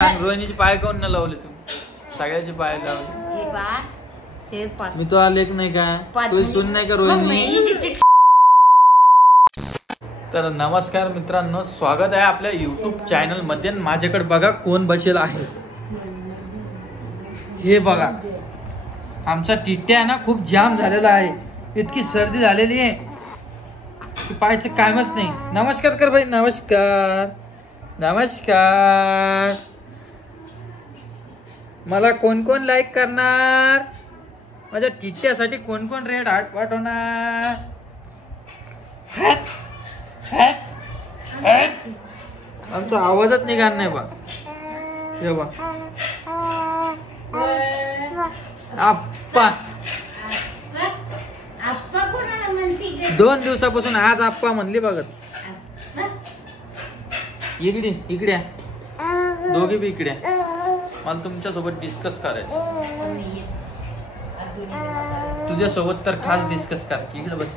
रोहिणीचे पाय कोण न लावले तू? सगळ्याचे पाय लावले. मी तो लेख नाही का, तू सुन नाही का रोहिणी? तर नमस्कार मित्रांनो, स्वागत आहे आपल्या YouTube चॅनल मध्ये. माझ्याकडे बघा कोण बसेल आहे. हे बघा, आमचा टिट्ट्या ना खूप जाम झालेला आहे. इतकी सर्दी झालेली आहे की पायचं कामच नाही. नमस्कार कर भाई. नमस्कार नमस्कार. मला कोण कोण लाईक करणार? माझ्या टिट्ट्यासाठी कोण कोण रेड हार्ट पाठवणार? आमचा आवाजच निघाल नाही बा. हे बा आप्पा, 2 दिवसापासून आज आप्पा म्हणली बघत. इकडे इकडे दोघे बी इकडे. मला तुमच्या सोबत डिस्कस करायचं. तुझ्या सोबत तर खास डिस्कस करायची. इकडे बस.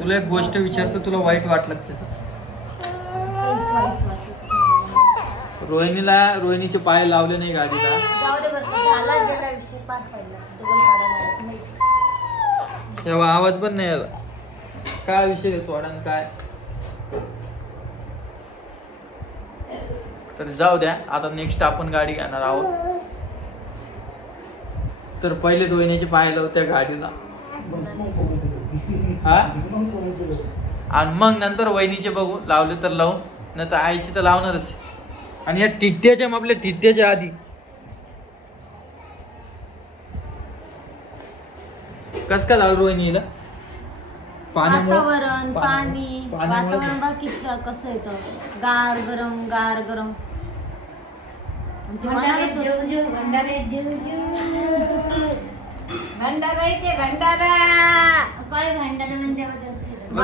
तुला एक गोष्ट विचारतो, तुला वाईट वाटलं त्याच? रोहिणीचे पाय लावले नाही गाडीला. तेव्हा आवाज पण नाही आला. काय विषय देतो वाढन काय? तर जाऊ द्या. आता नेक्स्ट आपण गाडी घेणार आहोत. तर पहिले रोहिणीचे पाय लावत्या गाडीला, हा, आणि मग नंतर वहिनीचे बघू. लावले तर लावू, नाही तर आईची तर लावणारच. आणि या टिट्ट्याच्या, आपल्या टिट्ट्याच्या आधी कस काय लावलं रोहिणीला? वातावरण, पाणी, वातावरण बघ किती कसं येतं. गार गरम गार गरम.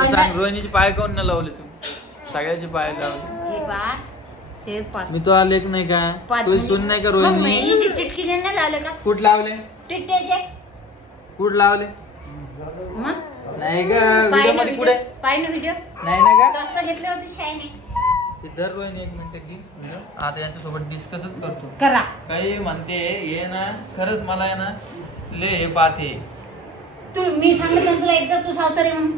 सांग, रोहिणीचे पाय कोण न लावले तू? सगळ्याचे पाय लावले. मी तो लेख नाही का, तू सुन नाही का रोहिणी? चिटकी नाही लावले का? कुठ लावले? टिट्ट्याचे कुठ लावले? नाही का व्हिडिओ मध्ये? कुठे पाहिजे व्हिडिओ? नाही ना का? जास्त घेतले होते शायने. दर रोहिणी 1 मिनिट की आता यांच्यासोबत डिस्कसच करतो. करा. काही म्हणते हे ना, खरंच मला आहे ना ले हे पाहते. तू मी सांगितलं तुला एकदा, तू सावतारी म्हणून.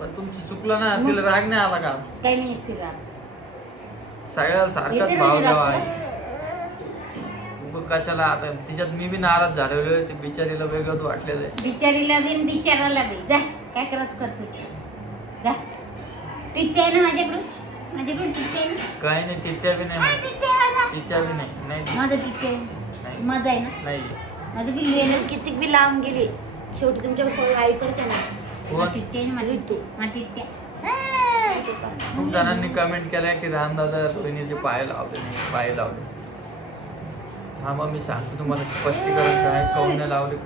पण तुमचं चुकलं ना. तिला राग नाही आला का? काही नाही तिला. सगळ्याला सारखाच भाव द्यावा आहे. कशाला आता तिच्यात मी बी नाराज झालेलो आहे. ते बिचारीला वेगळंच वाटलेलं आहे. बिचारीला बी बिचाराला बी. जा काय करायचं करतो. जा. टिट्ट्या आहे ना माझ्याकडून? माझ्याकडून टिट्ट्या आहे ना? काही नाही. टिट्ट्या बी नाही. टिट्ट्या बी नाही. माझं टिट्ट्या आहे. माझं आहे ना? नाही. माझं बी लिहिलं किती बी लांब गेले. शेवटी तुमच्या आई करते ना. टिट्ट्या आहे ना माझी. तू माझी टिट्ट्या. खूप जणांनी कमेंट केलाय की रामदादा रोहिणीचे पाय लावले नाही, पाय लावले. हा, मग मी सांगतो तुम्हाला स्पष्टीकरण काय. काऊन नाही लावले?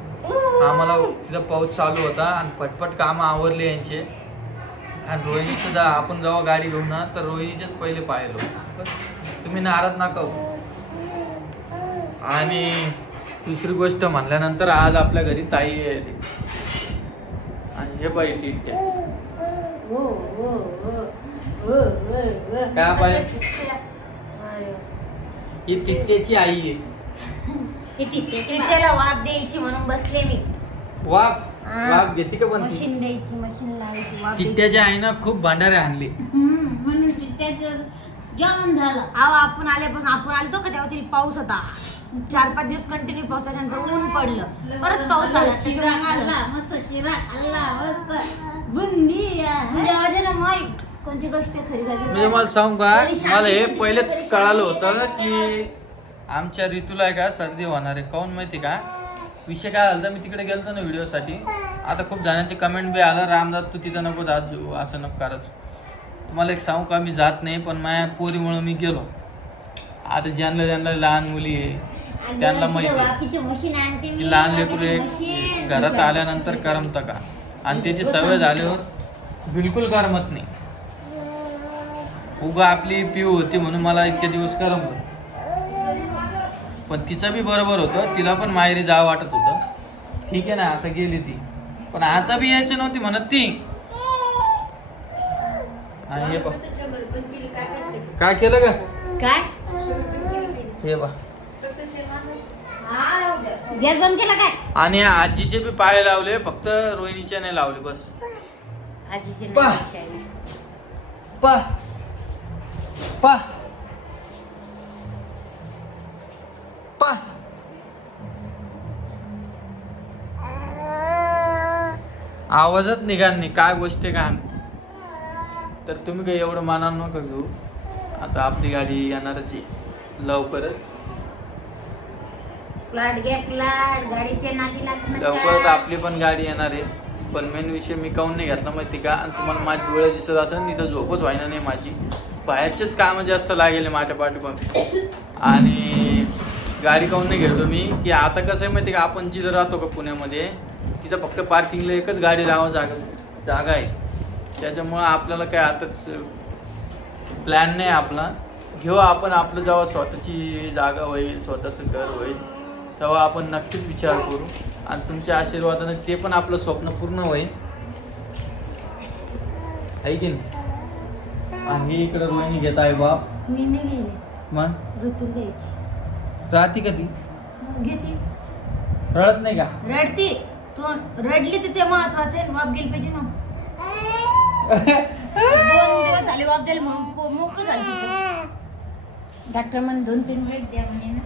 आम्हाला तिथं पाऊस चालू होता आणि पटपट कामं आवरले यांचे. आणि रोहिणीचं आपण जेव्हा गाडी घेऊ ना, तर रोहिणीचेच पहिले पाय लावू. तुम्ही नाराज नका होऊ. आणि दुसरी गोष्ट म्हणल्यानंतर आज आपल्या घरी ताई आली. आणि हे बाई टिट्ट्या काय पाहिजे? ही टिट्ट्याची आई आहे. टिट्ट्याला वाफ द्यायची म्हणून बसले मी. वाफ घेते का? पण मशीन द्यायची, मशीन लावायची. टिट्ट्याच्या आईनं खूप भांडारे आणले म्हणून टिट्ट्याचं जाम झालं. आपण आल्यापासून आपण आलतो का तेव्हा तरी पाऊस होता. 4-5 दिवस कंटिन्यू पाऊस. त्याच्यानंतर ऊन पडलं, परत पाऊस आला. मस्त शिरा आला, मस्त बुंदी. कोणती गोष्ट खरी झाली? म्हणजे मला सांगू का, मला हे पहिलेच कळालं होतं की आमच्या ऋतूला आहे का सर्दी होणार आहे. काऊन माहिती का? विषय काय झाला, मी तिकडे गेलतो ना व्हिडिओसाठी. आता खूप जणांचे कमेंट बी आला, रामदास तू तिथं नको जात जाऊ, असं नको करायचं. तुम्हाला एक सांगू का, मी जात नाही, पण माझ्या पोरीमुळे मी गेलो. आता ज्यांना लहान मुली आहे त्यांना माहिती की लहान लेकरू घरात आल्यानंतर करमतं का. आणि त्याची सवय झाल्यावर बिलकुल करमत नाही. उगा आपली पिऊ होती म्हणून मला इतके दिवस करमलं. पण तिचं बी बरोबर होतं. तिला पण माहेरी जावं वाटत होतं. ठीक आहे ना, आता गेली ती. पण आता बी यायची नव्हती म्हणत ती. आणि हे काय केलं का काय हे बा गॅस बंद केला काय आणि आजीचे बी पाय लावले फक्त रोहिणीचे नाही लावले बस आजीचे पा पा पा पा आवाजच निघाल नाही काय गोष्ट काय तर तुम्ही काही एवढं मानावर नका घेऊ आता आपली गाडी येणारच आहे लवकरच फ्लॅट घे फ्लॅट गाडीचे नाकी लागणार लवकरच आपली पण गाडी येणार आहे पण मेन विषय मी काऊन नाही घेतला माहिती का आणि तुम्हाला माझी डोळे दिसत असेल तिथं झोपच व्हायना नाही माझी बाहेरचेच कामं जास्त लागेल माझ्या पाठीपाठी आणि गाडी काऊन नाही घेतो मी की आता कसं आहे माहिती का आपण जिथं राहतो का पुण्यामध्ये तिथं फक्त पार्किंगला एकच गाडी लावा जागा आहे त्याच्यामुळं आपल्याला काय आताच प्लॅन नाही आपला घेऊ आपण आपलं जेव्हा स्वतःची जागा होईल स्वतःचं घर होईल तेव्हा आपण नक्कीच विचार करू आणि तुमच्या आशीर्वादाने ते पण आपलं स्वप्न पूर्ण होईल आहे की नाही आणि इकडं रोहिणी घेत आहे बाप मी नाही गेले मग ऋतू घ्यायची राहती कधी घेते रडत नाही का रडती तू रडली तर ते महत्वाचं आहे वाप गेली पाहिजे ना 2 दिवस झाले वाप द्यायला म्हणून मोकळं झाली डॉक्टर म्हणे 2-3 मिनिट द्या म्हणे ना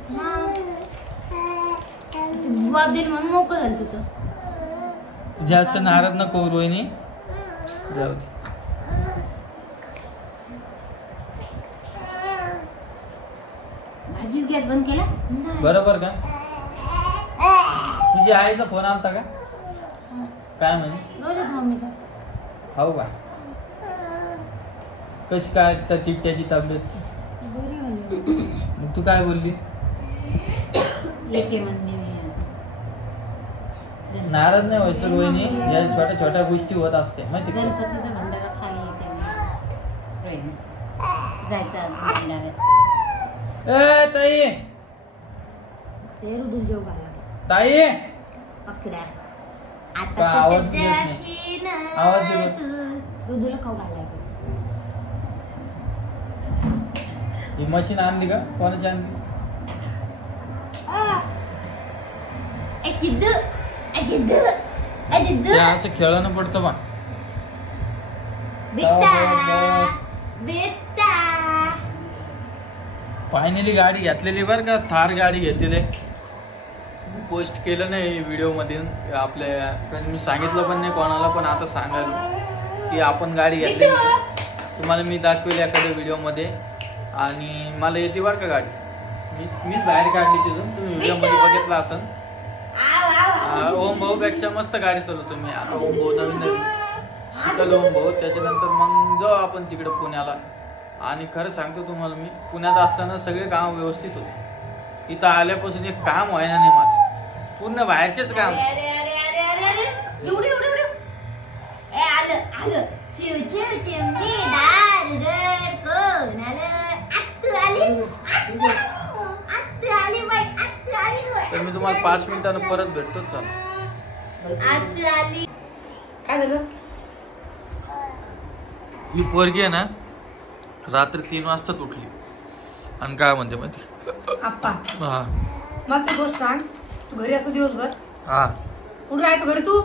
वाप दिली म्हणून मोकळं झालं तुझं जास्त नाराज नको रोहिणी जाऊ भाजीच गॅस बंद केला बरोबर का तुझी आईचा फोन आलता का काय म्हणे रोज मम्मीचा हो का कशी काय त्याची तब्येत मग तू काय बोलली येते म्हणले नाराज नाही व्हायचं रोहिणी या छोट्या छोट्या गोष्टी होत असते माहिती का गणपतीचा भंडारा खाली येते जायचं भंडाऱ्यात ए ताई ते रुदूल जेव घाला ताई पकड्या का आवाज देत नाही? आवाज देत रुदूला खाऊ घालाय ही मशीन आणली का कोणाची आणली ते असं खेळणं पडतं बा फायनली गाडी घेतलेली बरं का थार गाडी घेतलेली पोस्ट केलं नाही व्हिडिओ मध्ये आपल्या मी सांगितलं पण नाही कोणाला पण आता सांगायला की आपण गाडी घेतलेली तुम्हाला मी दाखवली एखाद्या व्हिडिओ मध्ये आणि मला येते बरं का गाडी मीच बाहेर काढली तिथून तुम्ही व्हिडिओ मध्ये बघितला असन ओम भाऊ पेक्षा मस्त गाडी चालवतो मी आता ओम भाऊ नवीन शिकलो ओम भाऊ त्याच्यानंतर मग जाऊ आपण तिकडे पुण्याला आणि खरं सांगतो तुम्हाला मी पुण्यात असताना सगळे काम व्यवस्थित होते इथं आल्यापासून एक काम व्हायना नाही माझं पूर्ण बाहेरचेच काम तर मी तुम्हाला 5 मिनिटांनी परत भेटतो चालू काय झालं ही पोरगी आहे ना रात्री 3 वाजता उठली आणि काय म्हणते माहिती आप्पा हा मग ती गोष्ट सांग तू घरी असतो दिवसभर हा कुठं राहायचं घरी तू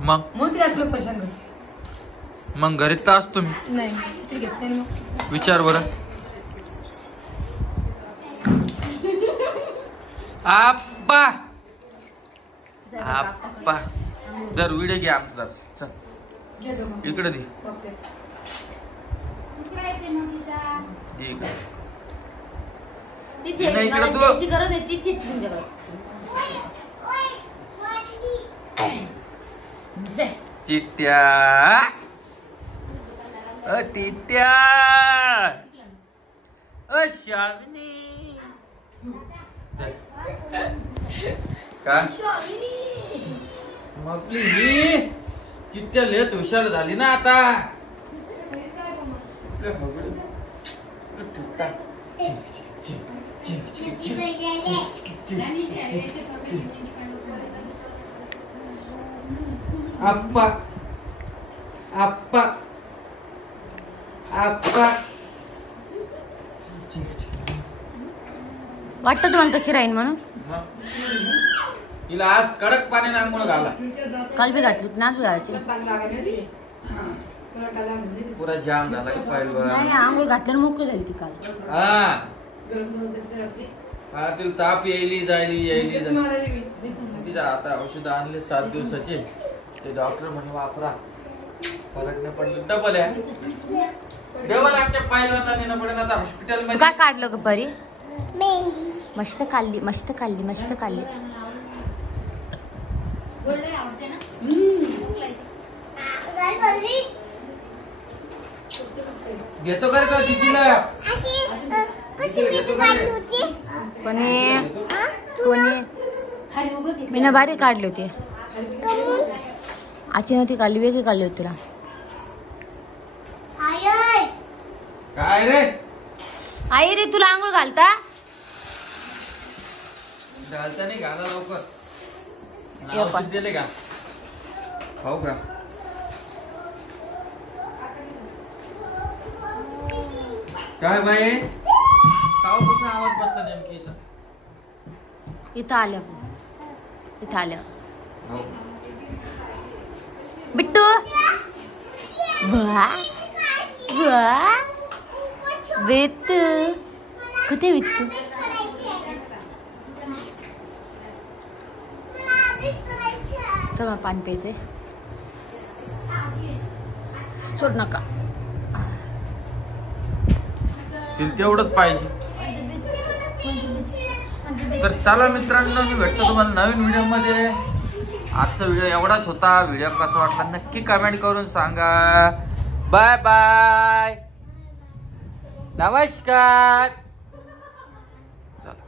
मग तिला तुला परेशान घरी मग घरीच तर असतो मी नाही ठीक आहे मग विचार बरं आप्पा आप्पा जर व्हिडिओ घ्या आमचा चल इकडे दे तिथे नाही, इकडं तू. द्यायची गरज आहे तिथे तुमच्याकडे टिट्या टिट्या शालिनी का आपली ही चित्त्या लेत हुशार झाली ना आता आप्पा आप्पा आप्पा वाटतं तुम्हाला तशी राहील म्हणून? तिला आज कडक पाण्याने आंघोळ घाला. काल बी घातली नाच बी घालायची. पुरा जाम झाला का पाहिलं बघा. नाही आंघोळ घातल्यावर मोकळी झाली ती काल. हा तिला ताप यायली जायली तिला आता औषध आणले 7 दिवसाचे. ते डॉक्टर म्हणे वापरा, फरक नाही पडलं. डबल आमच्या पायलवानला नेणं पडेल आता हॉस्पिटल मध्ये. काय काढलं ग परी? मस्त काढली. घेतो का तिला? मी ना भारी काढली होती. आजी नव्हती काढली, वेगळी काढली होती तुला. काय रे आई रे तुला आंघोळ घालता नाही घाला लवकर. दिले का? हो का? काय बाई कावापासून आवाज बसला नेमकी इथं आल्या हो. बिट्टू बिट्टू कुठे बिट्टू? तर मग पाणी प्यायचे. सोड नका. तिला तेवढंच पाहिजे. तर चला मित्रांनो, मी भेटतो तुम्हाला नवीन व्हिडिओ मध्ये. आजचा व्हिडिओ एवढाच होता. व्हिडिओ कसा वाटला नक्की कमेंट करून सांगा. बाय बाय, नमस्कार. चला.